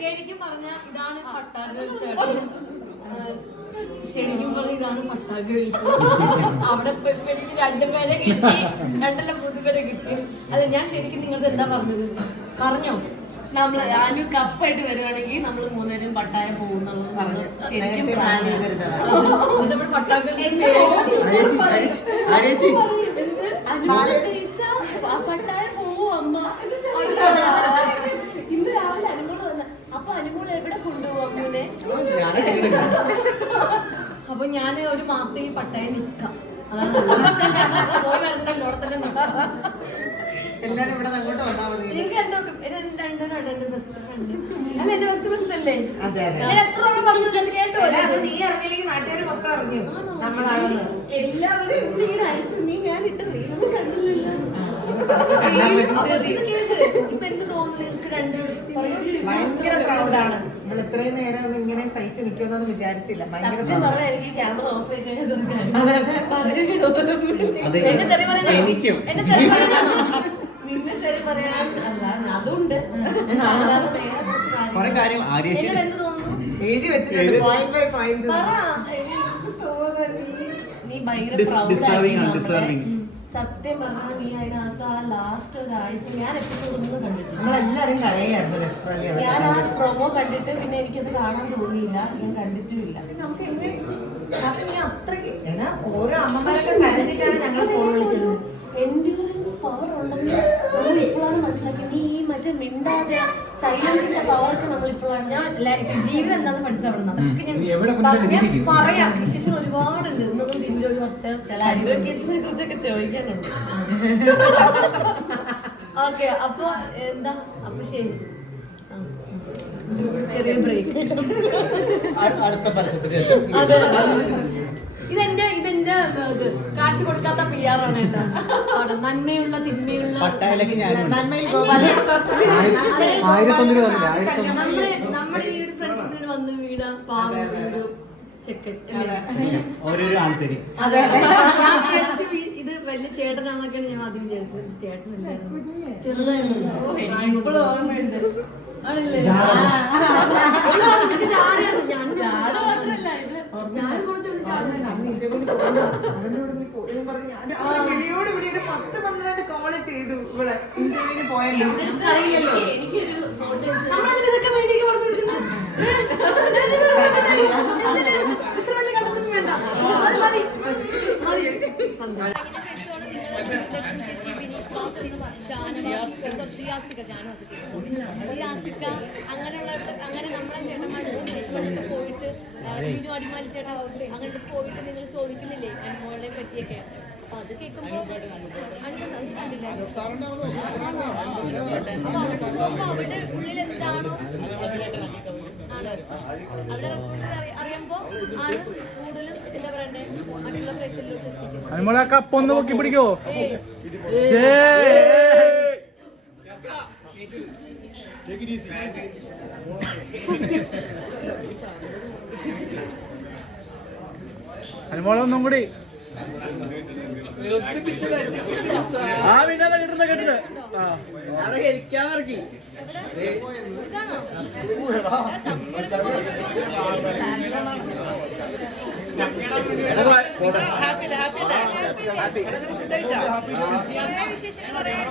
ശരിക്കും പറഞ്ഞ ഇതാണ് പട്ടാ ഗേൾസ്. ശരിക്കും പറഞ്ഞ ഇതാണ് പട്ടാ ഗേൾസ്. അവിടെ എനിക്ക് രണ്ടുപേരെ കിട്ടി, രണ്ടല്ല 3 പേരെ കിട്ടി. അല്ല ഞാൻ ശരിക്കും നിങ്ങളുടെ എന്താ പറഞ്ഞത് പറഞ്ഞോ? നമ്മള് ആനു കപ്പായിട്ട് വരുവാണെങ്കിൽ നമ്മള് 3 പേരും പട്ടായ പോകുന്നുള്ളത് പറഞ്ഞു. ശരിക്കും പട്ടാ ഗേൾസ് പട്ടായ പോവും അമ്മ. ഇന്ന് രാവിലെ അനുമോള് വന്ന അപ്പൊ അനുമോള് എവിടെ കൊണ്ടുപോകും അമ്മൂനെ? അപ്പൊ ഞാൻ ഒരു മാസത്തേക്ക് പട്ടായ നിക്കാം. അതാണ് പോയി വരണ്ടല്ലോ, അവിടെ തന്നെ നിക്കാം. എല്ലാരും ഇവിടെ അങ്ങോട്ട് വന്നാൽ മതി. എനിക്ക് എന്റെ ബെസ്റ്റ് ഫ്രണ്ട് അല്ല, എന്റെ ബെസ്റ്റ് ഫ്രണ്ട്സ് അല്ലേ? അതെ അതെ. ഞാൻ എത്ര തവണ പറഞ്ഞു കേട്ടോ. നീ ഇറങ്ങിയില്ലെങ്കിൽ നാട്ടുകാർ മൊത്തം അറിഞ്ഞു നമ്മളാണെന്ന്. എല്ലാവരും ഇങ്ങനെ അയച്ചു. നീ ഞാൻ ഇട്ട് റീലൊന്നും കണ്ടില്ലല്ലോ. ഇപ്പൊ എന്ത് തോന്നുന്നു നിങ്ങൾക്ക് രണ്ടുപേരും? ഭയങ്കര പ്രൗഡാണ്. നമ്മൾ ഇത്രയും നേരം ഒന്നും ഇങ്ങനെ സഹിച്ച് നിൽക്കുമെന്നൊന്നും വിചാരിച്ചില്ല. ഭയങ്കര പറഞ്ഞാൽ എനിക്ക് ക്യാമറ ഓഫ് ചെയ്ത് എന്നെ തെറി പറയാൻ എന്നെ തെറി പറയാൻ നിന്നെ തെറി പറയാൻ അല്ല, അതുണ്ട്. എന്നോട് എന്ത് തോന്നുന്നു? എഴുതി വെച്ചിട്ടുണ്ട് പോയിന്റ് ബൈ പോയിന്റ്. നീ ഭയങ്കര പ്രൗഡാണ്. സത്യം പറഞ്ഞാൽ നീ അതിനകത്ത് ആ ലാസ്റ്റ് ഒരാഴ്ച ഞാൻ എപ്പിസോഡ് ഒന്നും കണ്ടിട്ടില്ല. നമ്മളെല്ലാരും കരയായിരുന്നു. ഞാൻ ആ പ്രൊമോ കണ്ടിട്ട് പിന്നെ എനിക്കത് കാണാൻ തോന്നിയില്ല, ഞാൻ കണ്ടിട്ടുമില്ല. നമുക്ക് എങ്ങനെ അത്രയ്ക്ക് ഓരോ അമ്മമാരൊക്കെ കരുതിട്ടാണ് ഞങ്ങൾ ഫോൺ വിളിക്കുന്നത്. എൻഡ്യൂറൻസ് പവർ ഉണ്ടെന്ന് നമ്മൾ ഇപ്പോഴാണ് മനസ്സിലാക്കിയത്. നീ ഈ മറ്റേ മിണ്ടാതെ സൈലൻസിന്റെ പവർക്ക് നമ്മൾ ഇപ്പോഴാണ്. ഞാൻ ജീവിതം എന്താന്ന് പഠിച്ചവിടുന്നത് ഞാൻ പറയാം. വിശേഷം ഒരുപാടുണ്ട്. ഇന്നൊന്നും ദിവസം ഒരു വർഷത്തെ ചില അഡ്വക്കേറ്റ്സിനെ കുറിച്ചൊക്കെ ചോദിക്കാനുണ്ട്. ഓക്കെ, അപ്പൊ എന്താ? അപ്പൊ ശരി, ചെറിയ ബ്രേക്ക്. അതെ, ഇതെന്റെ ഇത് കാശ് കൊടുക്കാത്ത PR ആണ് കേട്ടോ. നന്മയുള്ള തിന്മയുള്ള നമ്മുടെ ഈ ഒരു ഫ്രണ്ട്ഷിപ്പിൽ വന്ന് വീട് പാവം വീട് ചെക്കൻ. ഞാൻ വിചാരിച്ചു ഇത് വലിയ ചേട്ടനാണെന്നൊക്കെയാണ് ഞാൻ ആദ്യം വിചാരിച്ചത്. ചേട്ടനില്ലായിരുന്നു, ചെറുതായിരുന്നു. ഓർമ്മയുണ്ട്. ആണല്ലേ? ഞാൻ മാത്രല്ല, ഞാൻ കുറച്ചൊരു കോള് ചെയ്തു ഇവിടെ ഇന്റർവ്യൂവിന് പോയല്ലോ. അറിയില്ലല്ലോ. നമ്മളതിനൊക്കെ വേണ്ടി പറഞ്ഞു കൊടുക്കുന്നു. ഇത്ര വലിയ കണ്ടുപിടുത്തം വേണ്ട. മതി മതി. അങ്ങനെ നമ്മളെ ചേട്ടന്മാരുടെ പോയിട്ട് അടിമാലി ചേട്ടൻ അങ്ങനെ പോയിട്ട് നിങ്ങൾ ചോദിക്കുന്നില്ലേ അനുമോളെ പറ്റിയൊക്കെ? അപ്പൊ അത് കേൾക്കുമ്പോ അവരുടെ ഉള്ളിൽ എന്താണോ അവരുടെ അറിയുമ്പോ ആണ് കൂടുതലും എന്താ പറയണ്ടേ മറ്റുള്ള പ്രേക്ഷകരിലോട്ട് അനുമോളെ കപ്പൊന്ന് പൊക്കി പിടിക്കോ? അനുമോളൊന്നും കൂടി പിന്നെ കിട്ടുന്ന വിശേഷം പറയാം.